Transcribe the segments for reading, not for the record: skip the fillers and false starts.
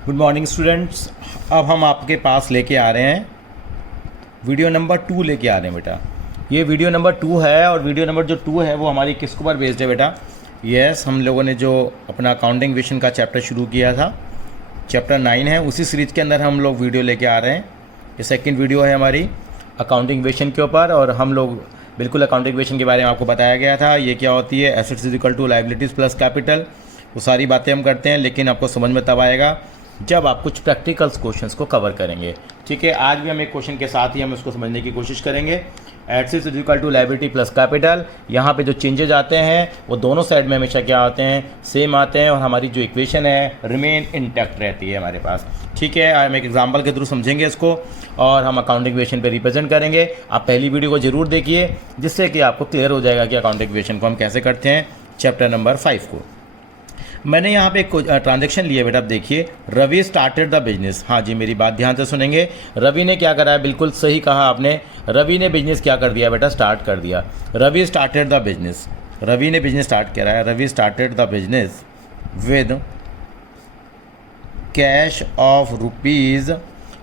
Good morning students. अब हम आपके पास लेके आ रहे हैं वीडियो नंबर 2 लेके आ रहे हैं बेटा। ये वीडियो नंबर 2 है और वीडियो नंबर जो 2 है वो हमारी किसके ऊपर बेस्ड है बेटा? यस, हम लोगों ने जो अपना अकाउंटिंग विजन का चैप्टर शुरू किया था, चैप्टर 9 है, उसी सीरीज़ के अंदर हम लोग वीडियो लेके आ रहे हैं। ये सेकंड वीडियो है हमारी अकाउंटिंग विजन के ऊपर और हम लोग बिल्कुल अकाउंटिंग विजन के बारे में आपको बताया गया था। ये क्या होती है, assets is equal to liabilities plus capital, वो सारी बातें हम करते हैं, लेकिन आपको समझ में तब आएगा जब आप कुछ प्रैक्टिकल्स क्वेश्चंस को कवर करेंगे। ठीक है, आज भी हम एक क्वेश्चन के साथ ही हम इसको समझने की कोशिश करेंगे। Assets is equal to liability plus capital, यहाँ पे जो चेंजेज आते हैं वो दोनों साइड में हमेशा क्या आते हैं, सेम आते हैं और हमारी जो इक्वेशन है रिमेन इंटैक्ट रहती है हमारे पास। ठीक है, हम एक एग्जांपल के थ्रू समझेंगे इसको और हम अकाउंटिंग इक्वेशन पे रिप्रेजेंट करेंगे। आप पहली वीडियो को जरूर देखिए जिससे कि आपको क्लियर हो जाएगा कि अकाउंटिंग इक्वेशन को हम कैसे करते हैं चैप्टर नंबर 5 को। मैंने यहाँ पे एक ट्रांजैक्शन लिया बेटा, आप देखिए, रवि स्टार्टेड द बिजनेस। हाँ जी, मेरी बात ध्यान से सुनेंगे। रवि ने क्या करा है, बिल्कुल सही कहा आपने, रवि ने बिजनेस क्या कर दिया बेटा, स्टार्ट कर दिया। Ravi started the business, Ravi ने बिजनेस स्टार्ट करा है। Ravi started the business with cash of rupees,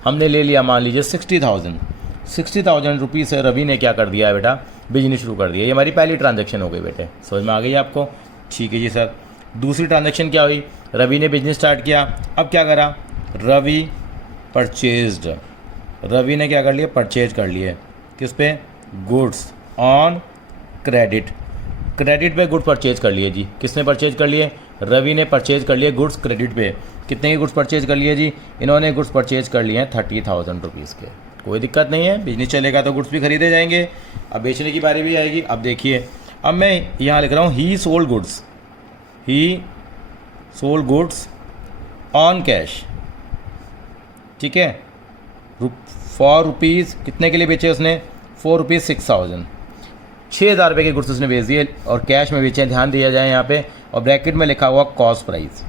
हमने ले लिया मान लीजिए 60,000 रुपीज़ से रवि ने क्या कर दिया है बेटा, बिजनेस शुरू कर दिया। ये हमारी पहली ट्रांजैक्शन हो गई बेटे, समझ में आ गई आपको? ठीक है जी सर। दूसरी ट्रांजैक्शन क्या हुई, रवि ने बिजनेस स्टार्ट किया, अब क्या करा, रवि परचेज्ड, रवि ने क्या कर लिया, परचेज कर लिए, किस पे, गुड्स ऑन क्रेडिट, क्रेडिट पे गुड्स परचेज कर लिए जी। किसने परचेज कर लिए, रवि ने परचेज कर लिए गुड्स क्रेडिट पे। कितने के गुड्स परचेज कर लिए जी, इन्होंने गुड्स परचेज कर लिए हैं 30,000 रुपीज़ के। कोई दिक्कत नहीं है, बिजनेस चलेगा तो गुड्स भी खरीदे जाएंगे, अब बेचने की बारी भी आएगी। अब देखिए, अब मैं यहाँ लिख रहा हूँ ही sold goods, he sold goods on cash. ठीक है, फॉर रुपीज़, कितने के लिए बेचे उसने, 4 रुपीज़ 6,000, 6,000 रुपये के गुड्स उसने बेच दिए और कैश में बेचे। ध्यान दिया जाए यहाँ पे, और ब्रैकेट में लिखा हुआ कॉस्ट प्राइस।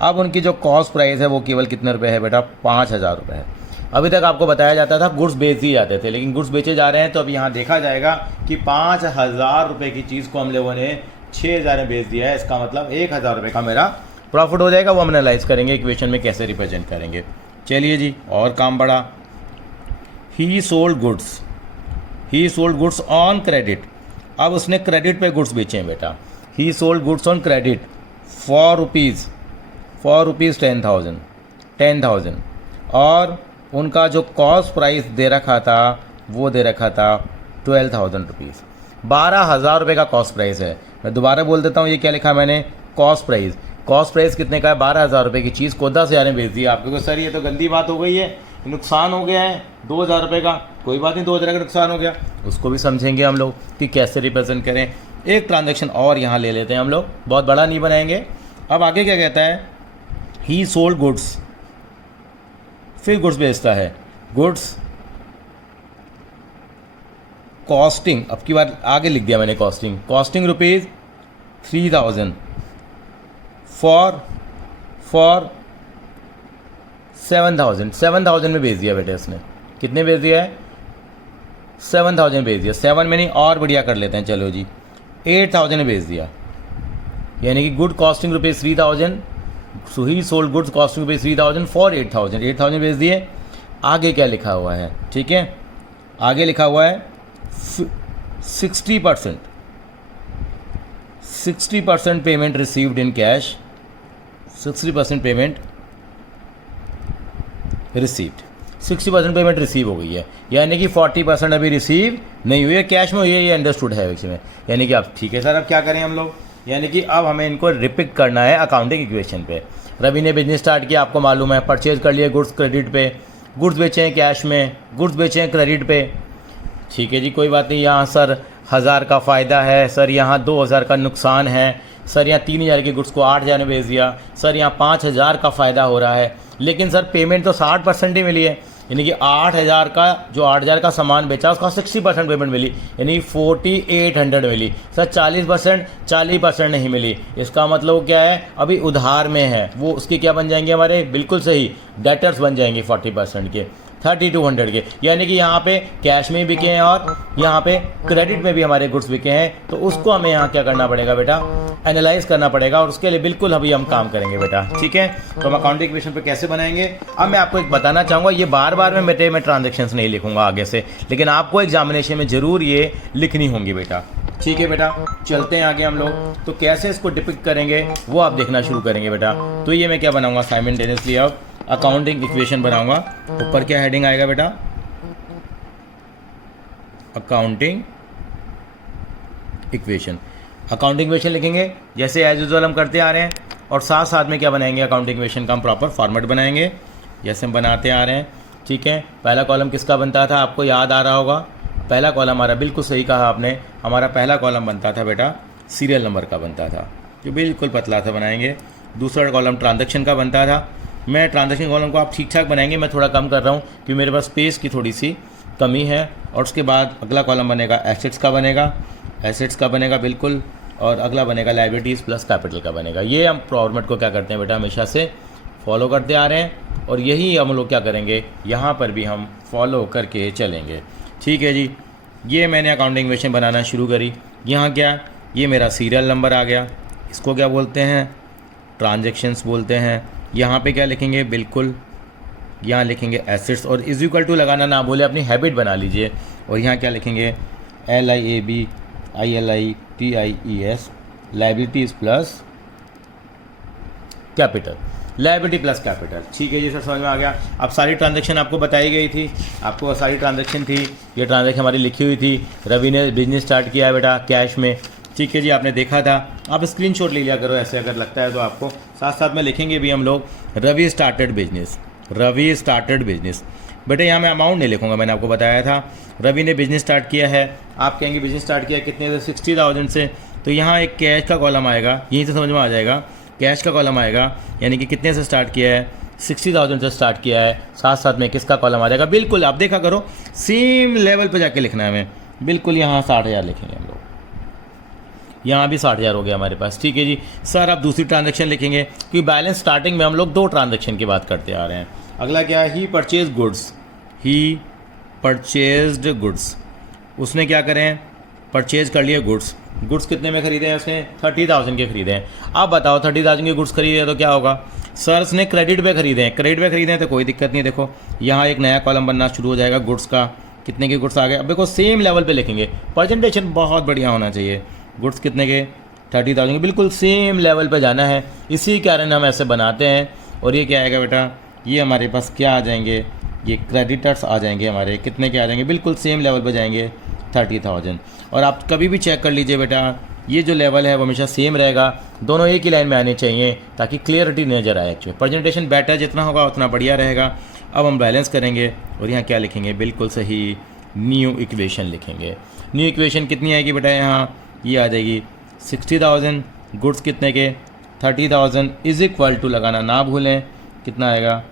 अब उनकी जो कॉस्ट प्राइस है वो केवल कितने रुपए है बेटा, 5,000 रुपये है। अभी तक आपको बताया जाता था गुड्स बेच दिए जाते थे, लेकिन गुड्स बेचे जा रहे हैं, तो अब यहाँ देखा जाएगा कि 5,000 रुपये की चीज़ को हम लोगों ने 6,000 में बेच दिया है। इसका मतलब 1,000 रुपये का मेरा प्रॉफिट हो जाएगा। वो हम एनालाइज करेंगे इक्वेशन में कैसे रिप्रेजेंट करेंगे। चलिए जी, और काम बढ़ा। ही sold goods, he sold goods on credit, अब उसने क्रेडिट पे गुड्स बेचे हैं बेटा। ही sold goods on credit for rupees 10,000 और उनका जो कॉस्ट प्राइस दे रखा था वो दे रखा था 12,000 रुपीज़। 12,000 रुपये का कॉस्ट प्राइस है। मैं दोबारा बोल देता हूँ, ये क्या लिखा मैंने, कॉस्ट प्राइस। कॉस्ट प्राइस कितने का है, 12,000 रुपये की चीज़ को 10,000 में बेच दी आपको। क्योंकि सर ये तो गंदी बात हो गई है, नुकसान हो गया है 2,000 रुपये का। कोई बात नहीं, 2,000 का नुकसान हो गया, उसको भी समझेंगे हम लोग कि कैसे रिप्रेजेंट करें। एक ट्रांजेक्शन और यहाँ ले लेते हैं हम लोग, बहुत बड़ा नहीं बनाएंगे। अब आगे क्या कहता है, ही सोल्ड गुड्स, फिर गुड्स बेचता है, गुड्स कॉस्टिंग, अब की बार आगे लिख दिया मैंने कॉस्टिंग रुपीज़ 3,000 फॉर 7,000 में बेच दिया बेटे उसने। कितने बेच दिया है, 7,000 बेच दिया। 7 में नहीं, और बढ़िया कर लेते हैं, चलो जी, 8,000 में बेच दिया। यानी कि good costing rupees 3,000, so he sold goods costing rupees 3,000 for 8,000 बेच दिए। आगे क्या लिखा हुआ है, ठीक है, आगे लिखा हुआ है 60% payment received in cash, 60% payment received, 60% payment receive हो गई है। यानी कि 40% अभी रिसीव नहीं हुई है, कैश में हुई है, ये अंडरस्टूड है इसमें। यानी कि अब ठीक है सर, अब क्या करें हम लोग, यानी कि अब हमें इनको रिपिक करना है अकाउंटिंग इक्वेशन पे। रवि ने बिजनेस स्टार्ट किया, आपको मालूम है, परचेज कर लिए गुड्स क्रेडिट पे, गुड्स बेचे हैं कैश में, गुड्स बेचे हैं क्रेडिट पे। ठीक है जी, कोई बात नहीं। यहाँ सर 1,000 का फ़ायदा है, सर यहाँ 2,000 का नुकसान है, सर यहाँ 3,000 के गुड्स को 8,000 में बेच दिया, सर यहाँ 5,000 का फ़ायदा हो रहा है। लेकिन सर पेमेंट तो 60% ही मिली है, यानी कि 8,000 का, जो 8,000 का सामान बेचा उसका 60% पेमेंट मिली, यानी 4,800 मिली। सर 40% नहीं मिली। इसका मतलब क्या है, अभी उधार में है वो, उसके क्या बन जाएंगे हमारे, बिल्कुल सही, डेटर्स बन जाएंगे 40% के। 3200 के, यानी कि यहाँ पे कैश में बिके हैं और यहाँ पे क्रेडिट में भी हमारे गुड्स बिके हैं। तो उसको हमें यहाँ क्या करना पड़ेगा बेटा, एनालाइज करना पड़ेगा, और उसके लिए बिल्कुल अभी हम काम करेंगे बेटा, ठीक है। तो हम अकाउंटिंग इक्वेशन पे कैसे बनाएंगे, अब मैं आपको एक बताना चाहूँगा, ये बार बार मैं ट्रांजेक्शन्स नहीं लिखूंगा आगे से, लेकिन आपको एग्जामिनेशन में जरूर ये लिखनी होंगी बेटा, ठीक है बेटा। चलते हैं आगे हम लोग, तो कैसे इसको डिपिक्ट करेंगे वो आप देखना शुरू करेंगे बेटा। तो ये मैं क्या बनाऊंगा, साइमल्टेनियसली अब अकाउंटिंग इक्वेशन बनाऊंगा। ऊपर क्या हेडिंग आएगा बेटा, अकाउंटिंग इक्वेशन। अकाउंटिंग इक्वेशन लिखेंगे जैसे एज यूजुअल हम करते आ रहे हैं, और साथ साथ में क्या बनाएंगे, अकाउंटिंग इक्वेशन का हम प्रॉपर फॉर्मेट बनाएंगे जैसे हम बनाते आ रहे हैं, ठीक है। पहला कॉलम किसका बनता था, आपको याद आ रहा होगा, पहला कॉलम हमारा, बिल्कुल सही कहा आपने, हमारा पहला कॉलम बनता था बेटा सीरियल नंबर का बनता था, जो बिल्कुल पतला सा बनाएंगे। दूसरा कॉलम ट्रांजैक्शन का बनता था। मैं ट्रांजैक्शन कॉलम को आप ठीक ठाक बनाएंगे, मैं थोड़ा कम कर रहा हूँ क्योंकि मेरे पास स्पेस की थोड़ी सी कमी है। और उसके बाद अगला कॉलम बनेगा एसेट्स का बनेगा, एसेट्स का बनेगा बिल्कुल, और अगला बनेगा लायबिलिटीज़ प्लस कैपिटल का बनेगा। ये हम फॉर्मेट को क्या करते हैं बेटा, हमेशा से फॉलो करते आ रहे हैं, और यही हम लोग क्या करेंगे, यहाँ पर भी हम फॉलो करके चलेंगे, ठीक है जी। ये मैंने अकाउंटिंग इक्वेशन बनाना शुरू करी। यहाँ क्या, ये मेरा सीरियल नंबर आ गया, इसको क्या बोलते हैं, ट्रांजैक्शंस बोलते हैं। यहाँ पे क्या लिखेंगे, बिल्कुल यहाँ लिखेंगे एसेट्स, और इज इक्वल टू लगाना ना भूले, अपनी हैबिट बना लीजिए। और यहाँ क्या लिखेंगे, LIABILITIES, liabilities plus capital, liability plus capital, ठीक है जी सर, समझ में आ गया। अब सारी ट्रांजैक्शन आपको बताई गई थी, आपको सारी ट्रांजैक्शन थी, ये ट्रांजैक्शन हमारी लिखी हुई थी। रवि ने बिजनेस स्टार्ट किया है बेटा कैश में, ठीक है जी, आपने देखा था। आप स्क्रीनशॉट ले लिया करो ऐसे अगर लगता है तो आपको, साथ साथ में लिखेंगे भी हम लोग, Ravi started business, Ravi started business. बेटे यहाँ मैं अमाउंट नहीं लिखूंगा, मैंने आपको बताया था रवि ने बिजनेस स्टार्ट किया है। आप कहेंगे बिजनेस स्टार्ट किया कितने से, 60,000 से, तो यहाँ एक कैश का कॉलम आएगा, यहीं से समझ में आ जाएगा, कैश का कॉलम आएगा, यानी कि कितने से स्टार्ट किया है, 60,000 से स्टार्ट किया है। साथ साथ में किसका कॉलम आ जाएगा, बिल्कुल आप देखा करो, सेम लेवल पे जाके लिखना है हमें, बिल्कुल यहाँ 60,000 लिखेंगे हम लोग, यहाँ भी 60,000 हो गया हमारे पास, ठीक है जी सर। अब दूसरी ट्रांजैक्शन लिखेंगे क्योंकि बैलेंस स्टार्टिंग में हम लोग 2 ट्रांजैक्शन की बात करते आ रहे हैं। अगला क्या है, ही परचेज गुड्स, ही परचेज्ड गुड्स, उसने क्या करें, परचेज कर लिए गुड्स। गुड्स कितने में खरीदे हैं उसने, 30,000 के खरीदे हैं। आप बताओ 30,000 के गुड्स खरीदे तो क्या होगा, सर उसने क्रेडिट पे खरीदे हैं, क्रेडिट पे खरीदे हैं तो कोई दिक्कत नहीं। देखो यहाँ एक नया कॉलम बनना शुरू हो जाएगा, गुड्स का, कितने के गुड्स आ गए। अब देखो सेम लेवल पे लिखेंगे, प्रेजेंटेशन बहुत बढ़िया होना चाहिए। गुड्स कितने के, 30,000 के, बिल्कुल सेम लेवल पे जाना है, इसी कारण हम ऐसे बनाते हैं। और ये क्या आएगा बेटा, ये हमारे पास क्या आ जाएंगे, ये क्रेडिटर्स आ जाएंगे हमारे, कितने के आ जाएंगे, बिल्कुल सेम लेवल पे जाएंगे, 30,000। और आप कभी भी चेक कर लीजिए बेटा, ये जो लेवल है वो हमेशा सेम रहेगा, दोनों एक ही लाइन में आने चाहिए ताकि क्लियरिटी नज़र आए। एक्चुअली प्रेजेंटेशन बेटर जितना होगा उतना बढ़िया रहेगा। अब हम बैलेंस करेंगे और यहाँ क्या लिखेंगे, बिल्कुल सही, न्यू इक्वेशन लिखेंगे। न्यू इक्वेशन कितनी आएगी बेटा, यहाँ ये आ जाएगी 60,000, गुड्स कितने के, 30,000 इज इक्वल टू लगाना ना भूलें, कितना आएगा,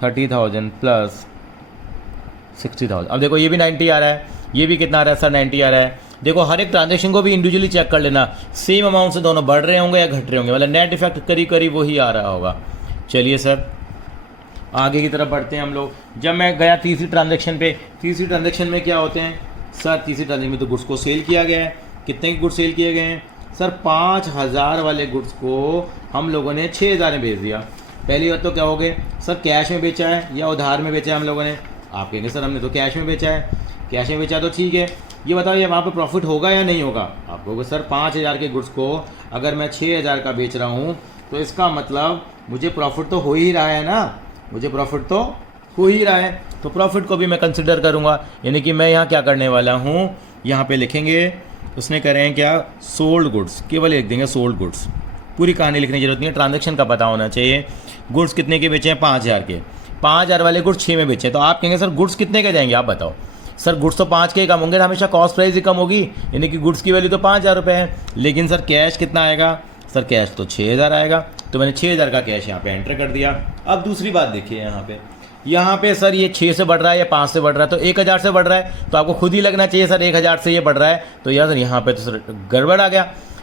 30,000 प्लस 60,000। अब देखो ये भी 90 आ रहा है, ये भी कितना आ रहा है सर, 90 आ रहा है। देखो हर एक ट्रांजेक्शन को भी इंडिविजुअली चेक कर लेना, सेम अमाउंट से दोनों बढ़ रहे होंगे या घट रहे होंगे, मतलब नेट इफेक्ट करीब करीब वही आ रहा होगा। चलिए सर आगे की तरफ बढ़ते हैं हम लोग। जब मैं गया तीसरी ट्रांजेक्शन पे, तीसरी ट्रांजेक्शन में क्या होते हैं सर, तीसरी ट्रांजेक्शन में तो गुड्स को सेल किया गया है। कितने के गुड्स सेल किए गए हैं सर, 5,000 वाले गुड्स को हम लोगों ने 6,000 में बेच दिया। पहली बात तो क्या हो गए सर, कैश में बेचा है या उधार में बेचा है हम लोगों ने, आप कहेंगे सर हमने तो कैश में बेचा है। कैश में बेचा तो ठीक है, ये बताओ ये वहाँ पे प्रॉफिट होगा या नहीं होगा। आप कहोगे सर 5,000 के गुड्स को अगर मैं 6,000 का बेच रहा हूँ तो इसका मतलब मुझे प्रॉफिट तो हो ही रहा है ना, मुझे प्रॉफिट तो हो ही रहा है, तो प्रॉफिट को भी मैं कंसिडर करूँगा। यानी कि मैं यहाँ क्या करने वाला हूँ, यहाँ पे लिखेंगे, उसने करें क्या, सोल्ड गुड्स, केवल लिख देंगे सोल्ड गुड्स, पूरी कहानी लिखने की जरूरत नहीं है, ट्रांजैक्शन का पता होना चाहिए। गुड्स कितने के बेचे हैं, 5,000 के, 5,000 वाले गुड्स 6 में बेचे, तो आप कहेंगे सर गुड्स कितने के जाएंगे, आप बताओ सर। गुड्स तो 5 के ही कम होंगे, हमेशा कॉस्ट प्राइस ही कम होगी, यानी कि गुड्स की वैल्यू तो 5,000 रुपये है। लेकिन सर कैश कितना आएगा, सर कैश तो 6,000 आएगा, तो मैंने 6,000 का कैश यहाँ पे एंटर कर दिया। अब दूसरी बात देखिए यहाँ पे सर ये 6 से बढ़ रहा है या 5 से बढ़ रहा है, तो 1,000 से बढ़ रहा है, तो आपको खुद ही लगना चाहिए सर 1,000 से ये बढ़ रहा है, तो यार यहाँ पे तो सर गड़बड़ आ गया।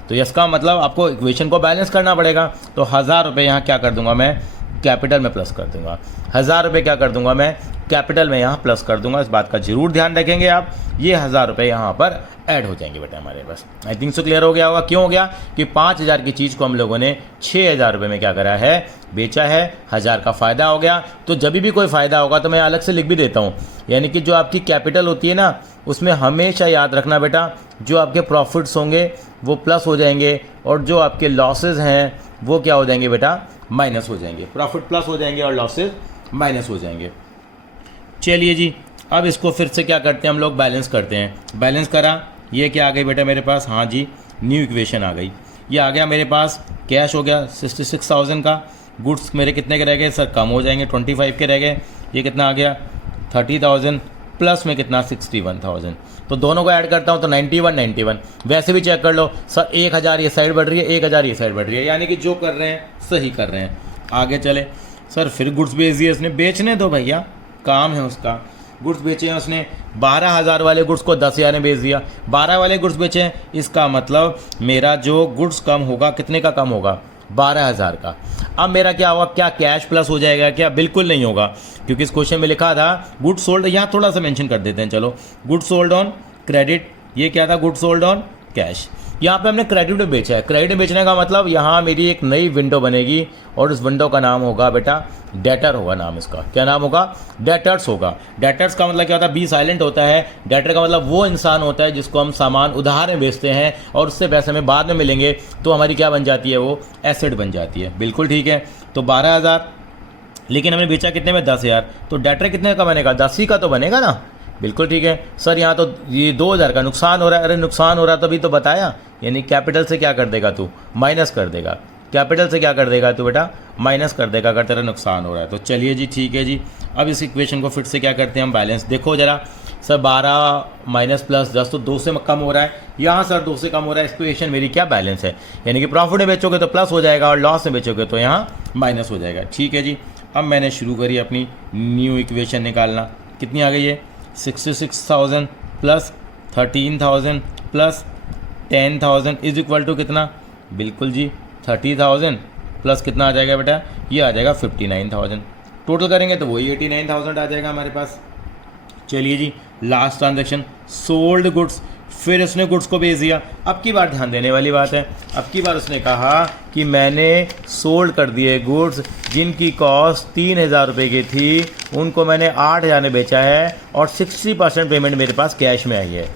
तो इसका मतलब आपको इक्वेशन को बैलेंस करना पड़ेगा, तो 1,000 रुपये यहाँ क्या कर दूंगा मैं, कैपिटल में प्लस कर दूंगा, 1000 रुपये क्या कर दूंगा मैं कैपिटल में यहाँ प्लस कर दूंगा। इस बात का जरूर ध्यान रखेंगे आप, ये 1000 रुपये यहाँ पर ऐड हो जाएंगे बेटा हमारे पास। आई थिंक सो क्लियर हो गया होगा। क्यों हो गया कि 5000 की चीज़ को हम लोगों ने 6000 रुपये में क्या करा है, बेचा है, 1000 का फ़ायदा हो गया। तो जब भी कोई फ़ायदा होगा तो मैं अलग से लिख भी देता हूँ, यानी कि जो आपकी कैपिटल होती है ना, उसमें हमेशा याद रखना बेटा, जो आपके प्रॉफिट्स होंगे वो प्लस हो जाएंगे और जो आपके लॉसेज हैं वो क्या हो जाएंगे बेटा, माइनस हो जाएंगे। प्रॉफिट प्लस हो जाएंगे और लॉसेज माइनस हो जाएंगे। चलिए जी, अब इसको फिर से क्या करते हैं हम लोग, बैलेंस करते हैं। बैलेंस करा, ये क्या आ गई बेटा मेरे पास, हाँ जी न्यू इक्वेशन आ गई। ये आ गया मेरे पास, कैश हो गया 66,000 का, गुड्स मेरे कितने के रह गए सर, कम हो जाएंगे, 25 के रह गए। ये कितना आ गया 30,000 प्लस में कितना 61,000। तो दोनों को ऐड करता हूँ तो 91। वैसे भी चेक कर लो सर, 1000 ये साइड बढ़ रही है, 1000 ये साइड बढ़ रही है, यानी कि जो कर रहे हैं सही कर रहे हैं। आगे चले सर, फिर गुड्स बेच दिए इसने, बेचने दो भैया, काम है उसका। गुड्स बेचे हैं उसने, 12,000 वाले गुड्स को 10,000 में बेच दिया, 12 वाले गुड्स बेचे हैं, इसका मतलब मेरा जो गुड्स कम होगा कितने का कम होगा, 12,000 का। अब मेरा क्या होगा, क्या कैश प्लस हो जाएगा क्या, बिल्कुल नहीं होगा, क्योंकि इस क्वेश्चन में लिखा था गुड्स सोल्ड, यहाँ थोड़ा सा मेंशन कर देते हैं, चलो गुड्स सोल्ड ऑन क्रेडिट, ये क्या था गुड्स सोल्ड ऑन कैश। यहाँ पे हमने क्रेडिट में बेचा है, क्रेडिट में बेचने का मतलब यहाँ मेरी एक नई विंडो बनेगी और उस विंडो का नाम होगा बेटा डेटर होगा, नाम इसका क्या नाम होगा, डेटर्स होगा। डेटर्स का मतलब क्या होता है, बी साइलेंट होता है। डेटर का मतलब वो इंसान होता है जिसको हम सामान उधार में बेचते हैं और उससे पैसे हमें बाद में मिलेंगे, तो हमारी क्या बन जाती है, वो एसेट बन जाती है। बिल्कुल ठीक है। तो 12,000, लेकिन हमने बेचा कितने में, 10,000, तो डेटर कितने का बनेगा, 10 ही का तो बनेगा ना। बिल्कुल ठीक है सर, यहाँ तो ये 2,000 का नुकसान हो रहा है। अरे नुकसान हो रहा तभी तो बताया, यानी कैपिटल से क्या कर देगा तू, माइनस कर देगा। कैपिटल से क्या कर देगा तू बेटा, माइनस कर देगा अगर तेरा नुकसान हो रहा है। तो चलिए जी ठीक है जी, अब इस इक्वेशन को फिर से क्या करते हैं हम, बैलेंस। देखो जरा सर, 12 माइनस प्लस 10 तो 2 से कम हो रहा है, यहाँ सर 2 से कम हो रहा है। इक्वेशन मेरी क्या बैलेंस है, यानी कि प्रॉफिट में बेचोगे तो प्लस हो जाएगा और लॉस में बेचोगे तो यहाँ माइनस हो जाएगा। ठीक है जी, अब मैंने शुरू करी अपनी न्यू इक्वेशन निकालना। कितनी आ गई है, 66,000 plus 13,000 plus 10,000 is equal to कितना, बिल्कुल जी 30,000 प्लस कितना आ जाएगा बेटा, ये आ जाएगा 59,000। टोटल करेंगे तो वही 89,000 आ जाएगा हमारे पास। चलिए जी, लास्ट ट्रांजैक्शन, सोल्ड गुड्स, फिर उसने गुड्स को बेच दिया। अब की बार ध्यान देने वाली बात है, अब की बार उसने कहा कि मैंने सोल्ड कर दिए गुड्स जिनकी कॉस्ट 3,000 रुपये की थी, उनको मैंने 8,000 में बेचा है और 60% पेमेंट मेरे पास कैश में आई है।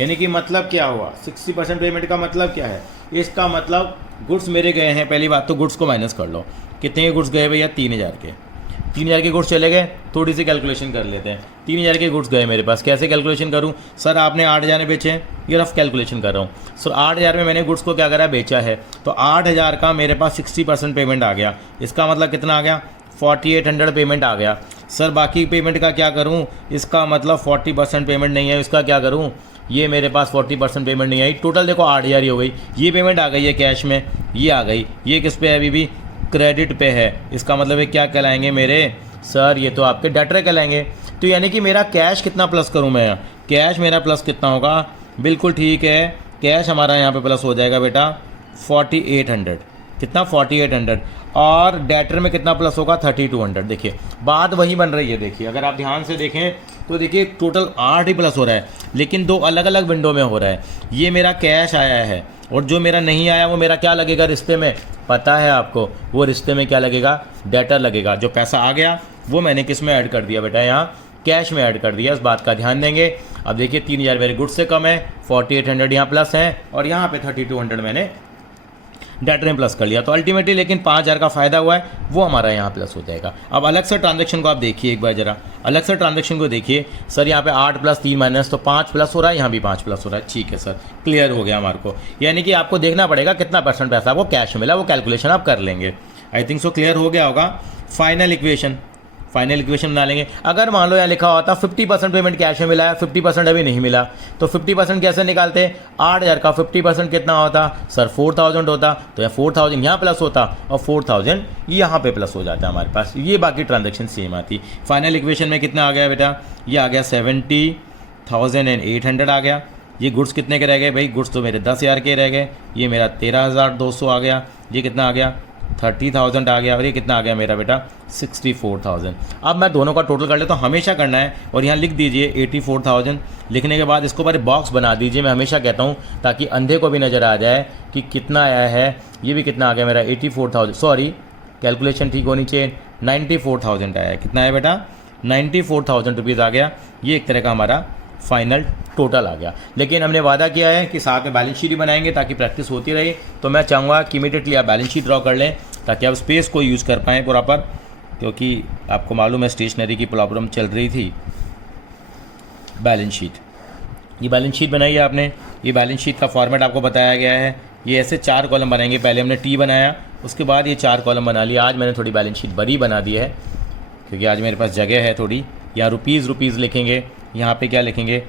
यानी कि मतलब क्या हुआ, 60% पेमेंट का मतलब क्या है, इसका मतलब गुड्स मेरे गए हैं, पहली बात तो गुड्स को माइनस कर लो, कितने के गुड्स गए भैया, 3,000 के। 3,000 के गुड्स चले गए, थोड़ी सी कैलकुलेशन कर लेते हैं। 3,000 के गुड्स गए मेरे पास, कैसे कैलकुलेशन करूं सर, आपने 8,000 में बेचे हैं, ये रफ कैलकुलेशन कर रहा हूं। सर 8,000 में मैंने गुड्स को क्या करा, बेचा है, तो 8,000 का मेरे पास 60% पेमेंट आ गया। इसका मतलब कितना आ गया, 4,800 पेमेंट आ गया। सर बाकी पेमेंट का क्या करूं, इसका मतलब 40% पेमेंट नहीं है, इसका क्या करूं, ये मेरे पास 40% पेमेंट नहीं आई। टोटल देखो 8,000 ही हो गई, ये पेमेंट आ गई है कैश में, ये आ गई, ये किस पे है, अभी भी क्रेडिट पे है। इसका मतलब है क्या कहलाएंगे मेरे सर, ये तो आपके डेटर कहलाएंगे। तो यानी कि मेरा कैश कितना प्लस करूं मैं, कैश मेरा प्लस कितना होगा, बिल्कुल ठीक है, कैश हमारा यहाँ पे प्लस हो जाएगा बेटा 4,800, कितना 4,800, और डेटर में कितना प्लस होगा 3,200। देखिए बात वही बन रही है, देखिए अगर आप ध्यान से देखें तो देखिए टोटल 8 ही प्लस हो रहा है, लेकिन 2 अलग अलग विंडो में हो रहा है। ये मेरा कैश आया है और जो मेरा नहीं आया वो मेरा क्या लगेगा रिश्ते में, पता है आपको, वो रिश्ते में क्या लगेगा, डेटर लगेगा। जो पैसा आ गया वो मैंने किस में ऐड कर दिया बेटा, यहाँ कैश में ऐड कर दिया। इस बात का ध्यान देंगे। अब देखिए 3,000 मेरे गुड्स से कम है, 4,800 यहाँ प्लस है और यहाँ पे 3,200 मैंने डेटर में प्लस कर लिया। तो अल्टीमेटली लेकिन 5,000 का फ़ायदा हुआ है, वो हमारा यहाँ प्लस हो जाएगा। अब अलग से ट्रांजैक्शन को आप देखिए एक बार ज़रा, अलग से ट्रांजैक्शन को देखिए। सर यहाँ पे 8 प्लस 3 माइनस, तो 5 प्लस हो रहा है, यहाँ भी 5 प्लस हो रहा है। ठीक है सर, क्लियर हो गया हमारे को। यानी कि आपको देखना पड़ेगा कितना % पैसा आपको कैश में मिला, वो कैलकुलेशन आप कर लेंगे। आई थिंक सो क्लियर हो गया होगा। फाइनल इक्वेशन बना लेंगे। अगर मान लो यहाँ लिखा होता 50% पेमेंट कैश में मिला है, 50% अभी नहीं मिला, तो 50% कैसे निकालते, 8,000 का 50% कितना होता सर, 4,000 होता, तो यहाँ 4,000 यहाँ प्लस होता और 4,000 यहाँ पे प्लस हो जाता है हमारे पास। ये बाकी ट्रांजेक्शन सेम आती। फाइनल इक्वेशन में कितना आ गया बेटा, ये आ गया 70,800 आ गया। ये गुड्स कितने के रह गए भाई, गुड्स तो मेरे 10,000 के रह गए, ये मेरा 13,200 आ गया। ये कितना आ गया 30,000 आ गया और ये कितना आ गया मेरा बेटा 64,000। अब मैं दोनों का टोटल कर लेता हूँ, हमेशा करना है और यहाँ लिख दीजिए 84,000। लिखने के बाद इसको बारे बॉक्स बना दीजिए, मैं हमेशा कहता हूँ ताकि अंधे को भी नज़र आ जाए कि कितना आया है। ये भी कितना आ गया मेरा 84,000, सॉरी कैलकुलेशन ठीक होनी चाहिए, 94,000 आया है। कितना है बेटा 94,000 रुपीज़ आ गया। ये एक तरह का हमारा फाइनल टोटल आ गया। लेकिन हमने वादा किया है कि साथ में बैलेंस शीट ही बनाएंगे ताकि प्रैक्टिस होती रहे। तो मैं चाहूँगा कि इमीडिएटली आप बैलेंस शीट ड्रॉ कर लें ताकि आप स्पेस को यूज़ कर पाएँ प्रॉपर, क्योंकि आपको मालूम है स्टेशनरी की प्रॉब्लम चल रही थी। बैलेंस शीट, ये बैलेंस शीट बनाई है आपने। ये बैलेंस शीट का फॉर्मेट आपको बताया गया है। ये ऐसे 4 कॉलम बनेंगे। पहले हमने टी बनाया, उसके बाद ये 4 कॉलम बना लिया। आज मैंने थोड़ी बैलेंस शीट बड़ी बना दी है क्योंकि आज मेरे पास जगह है थोड़ी। यहाँ रुपीज़ लिखेंगे, यहाँ पे क्या लिखेंगे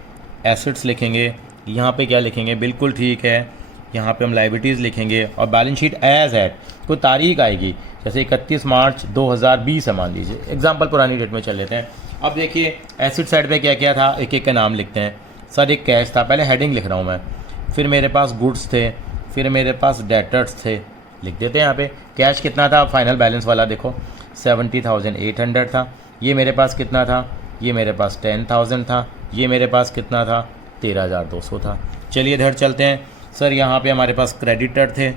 एसेट्स लिखेंगे, यहाँ पे क्या लिखेंगे बिल्कुल ठीक है, यहाँ पे हम लायबिलिटीज़ लिखेंगे और बैलेंस शीट एज एट कोई तारीख आएगी, जैसे 31 मार्च 2020 है मान लीजिए, एग्जाम्पल पुरानी डेट में चल लेते हैं। अब देखिए एसेट साइड पे क्या क्या था, एक एक का नाम लिखते हैं। सर एक कैश था, पहले हेडिंग लिख रहा हूँ मैं, फिर मेरे पास गुड्स थे, फिर मेरे पास डेटर्स थे, लिख देते हैं यहाँ पे। कैश कितना था फाइनल बैलेंस वाला देखो 70,800 था। ये मेरे पास कितना था, ये मेरे पास 10,000 था। ये मेरे पास कितना था 13,200 था। चलिए इधर चलते हैं। सर यहाँ पे हमारे पास क्रेडिटर थे,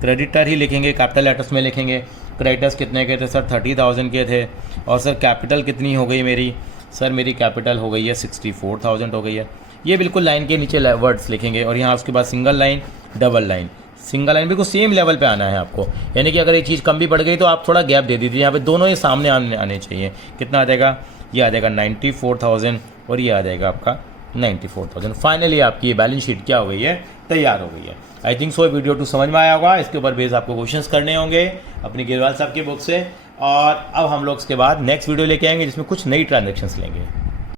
क्रेडिटर ही लिखेंगे, कैपिटल लेटर्स में लिखेंगे। क्रेडिटर्स कितने के थे सर 30,000 के थे। और सर कैपिटल कितनी हो गई मेरी, सर मेरी कैपिटल हो गई है 64,000 हो गई है। ये बिल्कुल लाइन के नीचे वर्ड्स लिखेंगे और यहाँ उसके बाद single line double line, single line बिल्कुल सेम लेवल पे आना है आपको। यानी कि अगर ये चीज़ कम भी बढ़ गई तो आप थोड़ा गैप दे दीजिए, यहाँ पे दोनों ही सामने आने चाहिए। कितना आ जाएगा, ये आ जाएगा 94,000 और ये आ जाएगा आपका 94,000। फाइनली आपकी ये बैलेंस शीट क्या हो गई है, तैयार हो गई है। आई थिंक सो वीडियो 2 समझ में आया होगा। इसके ऊपर बेस आपको क्वेश्चंस करने होंगे अपनी गिरवाल साहब की बुक से। और अब हम लोग इसके बाद नेक्स्ट वीडियो लेके आएंगे जिसमें कुछ नई ट्रांजेक्शन्स लेंगे।